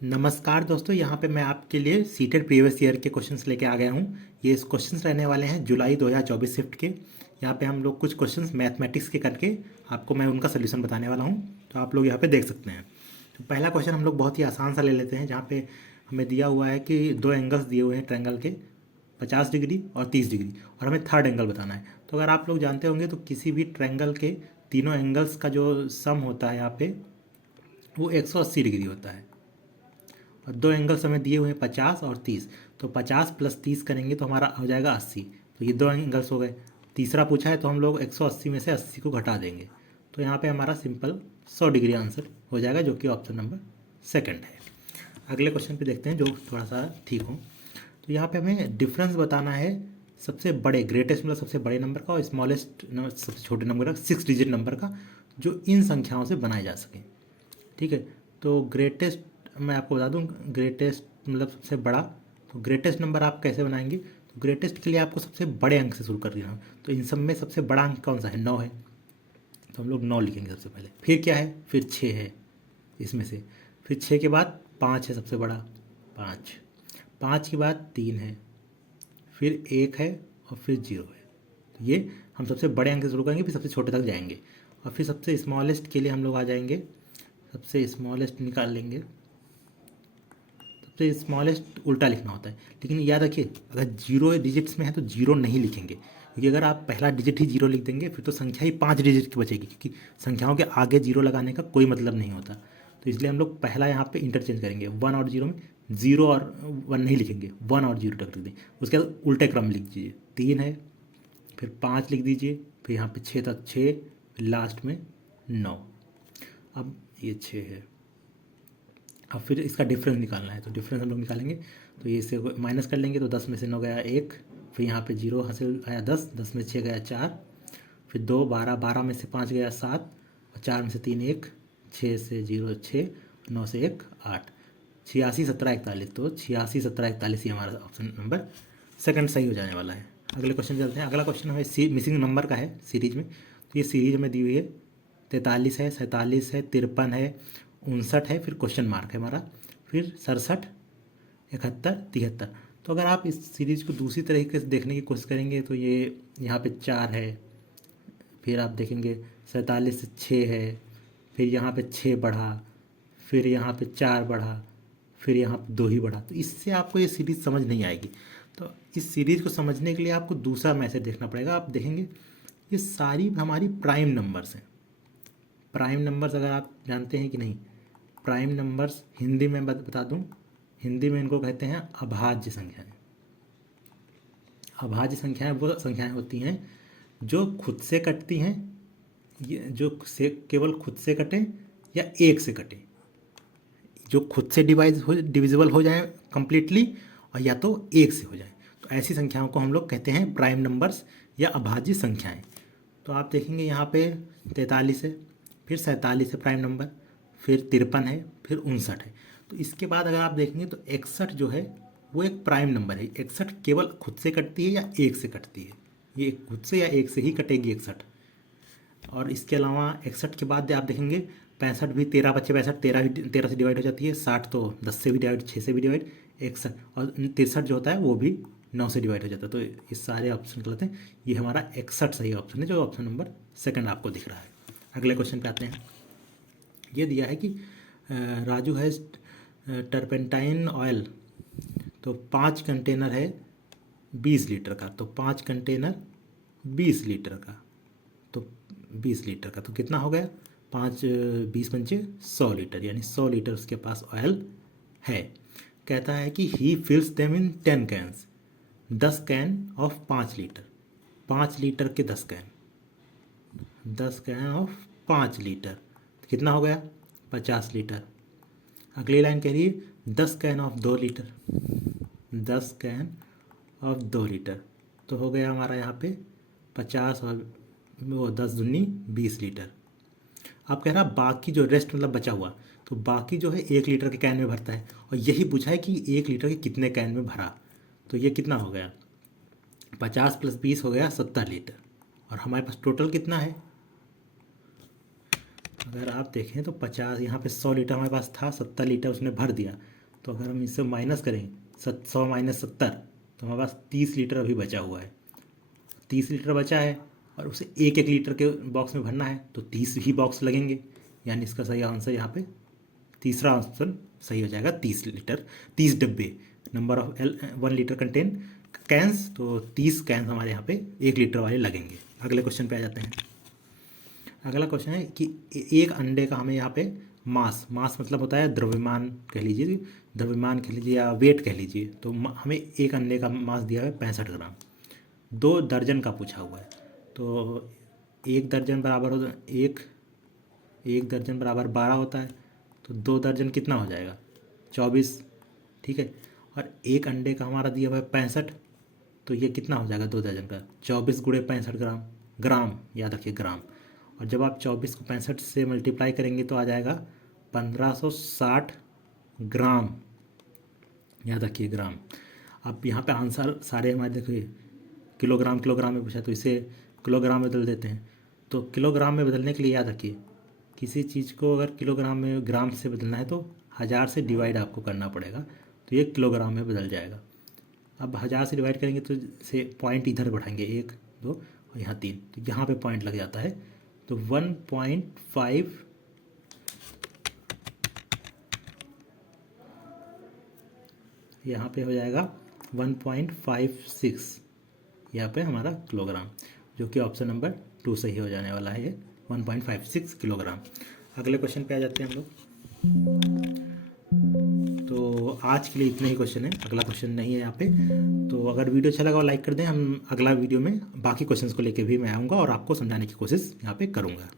नमस्कार दोस्तों, यहाँ पे मैं आपके लिए सीटेड प्रीवियस ईयर के क्वेश्चंस लेके आ गया हूँ। ये क्वेश्चंस रहने वाले हैं जुलाई 2024 शिफ्ट के। यहाँ पे हम लोग कुछ क्वेश्चंस मैथमेटिक्स के करके आपको मैं उनका सोल्यूशन बताने वाला हूँ, तो आप लोग यहाँ पे देख सकते हैं। तो पहला क्वेश्चन हम लोग बहुत ही आसान सा ले लेते हैं, जहाँ पे हमें दिया हुआ है कि दो एंगल्स दिए हुए हैं ट्रायंगल के, 50 डिग्री और 30 डिग्री, और हमें थर्ड एंगल बताना है। तो अगर आप लोग जानते होंगे तो किसी भी ट्रायंगल के तीनों एंगल्स का जो सम होता है यहाँ पे वो 180 डिग्री होता है। और दो एंगल्स हमें दिए हुए हैं 50 और 30, तो 50 + 30 करेंगे तो हमारा हो जाएगा 80। तो ये दो एंगल्स हो गए। तीसरा पूछा है तो हम लोग 180 में से 80 को घटा देंगे, तो यहाँ पे हमारा सिंपल 100 डिग्री आंसर हो जाएगा, जो कि ऑप्शन नंबर सेकंड है। अगले क्वेश्चन पे देखते हैं जो थोड़ा सा ठीक हो। तो यहाँ पे हमें डिफरेंस बताना है सबसे बड़े, ग्रेटेस्ट मतलब सबसे बड़े नंबर का, और स्मॉलेस्ट नंबर सबसे छोटे नंबर का, 6 डिजिट नंबर का, जो इन संख्याओं से बनाए जा सके। ठीक है, तो ग्रेटेस्ट मैं आपको बता दूं, ग्रेटेस्ट मतलब सबसे बड़ा। तो ग्रेटेस्ट नंबर आप कैसे बनाएंगे? तो ग्रेटेस्ट के लिए आपको सबसे बड़े अंक से शुरू कर देना। तो इन सब में सबसे बड़ा अंक कौन सा है? 9 है, तो हम लोग 9 लिखेंगे सबसे पहले। फिर क्या है? फिर 6 है इसमें से। फिर 6 के बाद 5 है सबसे बड़ा, 5। 5 के बाद 3 है, फिर 1 है, और फिर 0 है। तो ये हम सबसे बड़े अंक से शुरू करेंगे, फिर सबसे छोटे तक जाएंगे, और फिर सबसे स्मॉलेस्ट के लिए हम लोग आ जाएंगे, सबसे स्मॉलेस्ट निकाल लेंगे। सबसे स्मॉलेस्ट उल्टा लिखना होता है, लेकिन याद रखिए अगर जीरो डिजिट्स में है तो जीरो नहीं लिखेंगे, क्योंकि अगर आप पहला डिजिट ही जीरो लिख देंगे फिर तो संख्या ही 5 डिजिट की बचेगी, क्योंकि संख्याओं के आगे जीरो लगाने का कोई मतलब नहीं होता। तो इसलिए हम लोग पहला यहाँ पे इंटरचेंज करेंगे, 1 और 0 में। 0 और 1 नहीं लिखेंगे, 1 और 0 तक लिख दें। उसके बाद उल्टे क्रम लिख दीजिए, 3 है, फिर 5 लिख दीजिए, फिर यहाँ पे 6 तक 6, फिर लास्ट में 9। अब ये 6 है। अब फिर इसका डिफरेंस निकालना है, तो डिफरेंस हम लोग निकालेंगे। तो ये इससे माइनस कर लेंगे, तो 10 में से 9 गया 1, फिर यहाँ पे 0 हासिल आया 10, 10 में 6 गया 4, फिर 2 12, 12 में से 5 गया 7, और 4 में से 3 1, 6 से 0 6, 9 से 1 8, 86 17 41। तो 86 17 41 ही हमारा ऑप्शन नंबर सेकंड सही हो जाने वाला है। अगले क्वेश्चन चलते हैं। अगला क्वेश्चन हमें मिसिंग नंबर का है सीरीज में। तो ये सीरीज में दी हुई है, 43 है, 47 है, 53 है, 59 है, फिर क्वेश्चन मार्क है हमारा, फिर 67, 71, 73। तो अगर आप इस सीरीज़ को दूसरी तरीके से देखने की कोशिश करेंगे तो ये यहाँ पे 4 है, फिर आप देखेंगे 47 से 6 है, फिर यहाँ पे 6 बढ़ा, फिर यहाँ पे 4 बढ़ा, फिर यहाँ पे 2 ही बढ़ा। तो इससे आपको ये सीरीज़ समझ नहीं आएगी। तो इस सीरीज़ को समझने के लिए आपको दूसरा मैसेज देखना पड़ेगा। आप देखेंगे ये सारी हमारी प्राइम नंबर्स हैं। प्राइम नंबर्स अगर आप जानते हैं कि नहीं, प्राइम नंबर्स हिंदी में बता दूं, हिंदी में इनको कहते हैं अभाज्य संख्याएं। अभाज्य संख्याएं वो संख्याएं होती हैं जो खुद से कटती हैं, ये जो से केवल खुद से कटें या एक से कटें, जो खुद से डिविजिबल हो जाए कंप्लीटली, और या तो एक से हो जाए। तो ऐसी संख्याओं को हम लोग कहते हैं प्राइम नंबर्स या अभाज्य संख्याएं। तो आप देखेंगे यहाँ पे 43 है, फिर 47 है प्राइम नंबर, फिर 53 है, फिर 59 है। तो इसके बाद अगर आप देखेंगे तो 61 जो है वो एक प्राइम नंबर है। 61 केवल खुद से कटती है या एक से कटती है, ये खुद से या एक से ही कटेगी 61। और इसके अलावा 61 के बाद आप देखेंगे 65 भी, 13 बच्चे 65, 13 से डिवाइड हो जाती है। 60 तो 10 से भी डिवाइड, 6 से भी डिवाइड, 61 और 63 जो होता है वो भी 9 से डिवाइड हो जाता है। तो ये सारे ऑप्शन गलत हैं, ये हमारा 61 सही ऑप्शन है, जो ऑप्शन नंबर सेकंड आपको दिख रहा है। अगले क्वेश्चन पे आते हैं। ये दिया है कि राजू हैज़ टर्पेंटाइन ऑयल, तो 5 कंटेनर है 20 लीटर का, तो 5 कंटेनर 20 लीटर का, तो 20 लीटर का तो कितना हो गया? 5 20 पंचे 100 लीटर, यानी 100 लीटर उसके पास ऑयल है। कहता है कि he fills them in 10 cans, 10 can of 5 litre, 5 litre के 10 कैन, 10 कैन ऑफ 5 लीटर, तो कितना हो गया? 50 लीटर। अगली लाइन कह रही है 10 can of 2 litre, 10 can of 2 litre, तो हो गया हमारा यहाँ पे 50 और वो 10 दूनी 20 लीटर। आप कह रहा बाकी जो रेस्ट मतलब बचा हुआ, तो बाकी जो है 1 लीटर के कैन में भरता है, और यही पूछा है कि 1 लीटर के कितने कैन में भरा। तो ये कितना हो गया? 50 + 20 हो गया 70 लीटर। और हमारे पास टोटल कितना है? अगर आप देखें तो 50, यहाँ पे 100 लीटर हमारे पास था, 70 लीटर उसने भर दिया। तो अगर हम इससे माइनस करें 100 माइनस 70, तो हमारे पास 30 लीटर अभी बचा हुआ है। 30 लीटर बचा है और उसे एक एक लीटर के बॉक्स में भरना है, तो 30 ही बॉक्स लगेंगे। यानी इसका सही आंसर यहाँ पे तीसरा ऑप्शन सही हो जाएगा, 30 लीटर, 30 डब्बे। Number of 1 litre contain cans, तो 30 कैंस हमारे यहाँ पे 1 लीटर वाले लगेंगे। अगले क्वेश्चन पे आ जाते हैं। अगला क्वेश्चन है कि एक अंडे का हमें यहाँ पे मास मतलब होता है द्रव्यमान कह लीजिए, द्रव्यमान कह लीजिए या वेट कह लीजिए। तो हमें एक अंडे का मास दिया है 65 ग्राम। 2 दर्जन का पूछा हुआ है, तो एक दर्जन बराबर हो एक दर्जन बराबर 12 होता है, तो 2 दर्जन कितना हो जाएगा 24, ठीक है। और एक अंडे का हमारा दिया हुआ है 65, तो ये कितना हो जाएगा 2 दर्जन का 24 गुणे 65 ग्राम, ग्राम याद रखिए ग्राम। और जब आप 24 को 65 से मल्टीप्लाई करेंगे तो आ जाएगा 1560 ग्राम, याद रखिए ग्राम। अब यहाँ पे आंसर सारे हमारे देखिए किलोग्राम में पूछा, तो इसे किलोग्राम में बदल देते हैं। तो किलोग्राम में बदलने के लिए याद रखिए, किसी चीज़ को अगर किलोग्राम में ग्राम से बदलना है तो 1000 से डिवाइड आपको करना पड़ेगा, तो ये किलोग्राम में बदल जाएगा। अब 1000 से डिवाइड करेंगे तो से पॉइंट इधर बढ़ाएंगे 1 2 और यहाँ 3, तो यहाँ पे पॉइंट लग जाता है। तो 1.5 यहाँ पे हो जाएगा 1.56, यहाँ पे हमारा किलोग्राम, जो कि ऑप्शन नंबर 2 सही हो जाने वाला है, ये 1.56 किलोग्राम। अगले क्वेश्चन पे आ जाते हैं हम लोग। तो आज के लिए इतने ही क्वेश्चन है, अगला क्वेश्चन नहीं है यहाँ पे। तो अगर वीडियो अच्छा लगा और लाइक कर दें। हम अगला वीडियो में बाकी क्वेश्चंस को लेके भी मैं आऊँगा और आपको समझाने की कोशिश यहाँ पे करूँगा।